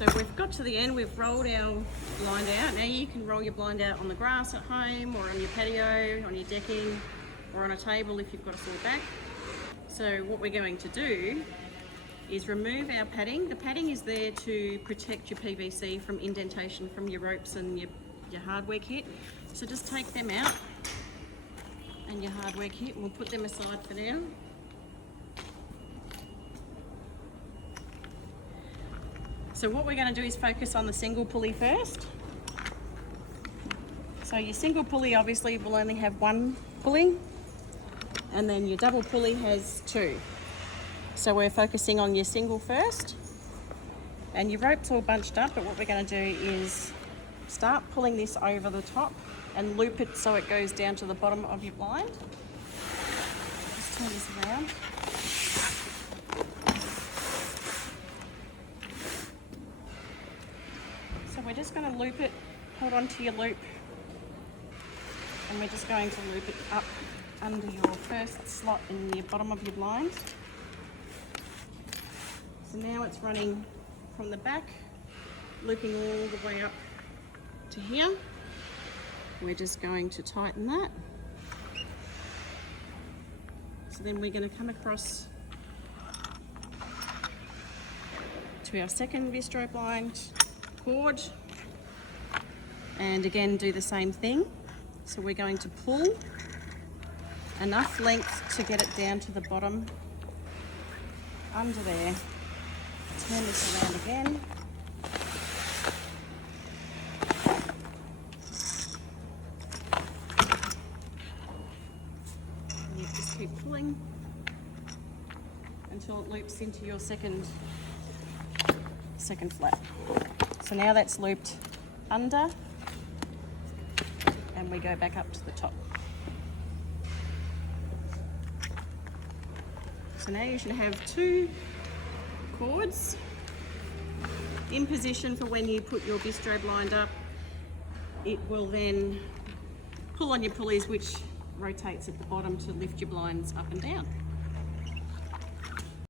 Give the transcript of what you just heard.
So we've got to the end, we've rolled our blind out. Now you can roll your blind out on the grass at home or on your patio, on your decking, or on a table if you've got a full back. So what we're going to do is remove our padding. The padding is there to protect your PVC from indentation from your ropes and your hardware kit. So just take them out and your hardware kit, and we'll put them aside for now. So what we're going to do is focus on the single pulley first. So your single pulley obviously will only have one pulley, and then your double pulley has two. So we're focusing on your single first, and your rope's all bunched up, but what we're going to do is start pulling this over the top and loop it so it goes down to the bottom of your blind. Just turn this around. So we're just going to loop it, hold on to your loop, and we're just going to loop it up under your first slot in the bottom of your blind. So now it's running from the back, looping all the way up to here. We're just going to tighten that. So then we're going to come across to our second Bistro Blind cord, and again do the same thing. So we're going to pull enough length to get it down to the bottom under there. Turn this around again. And you just keep pulling until it loops into your second flat. So now that's looped under, and we go back up to the top. So now you should have two cords in position for when you put your Bistro Blind up. It will then pull on your pulleys, which rotates at the bottom to lift your blinds up and down.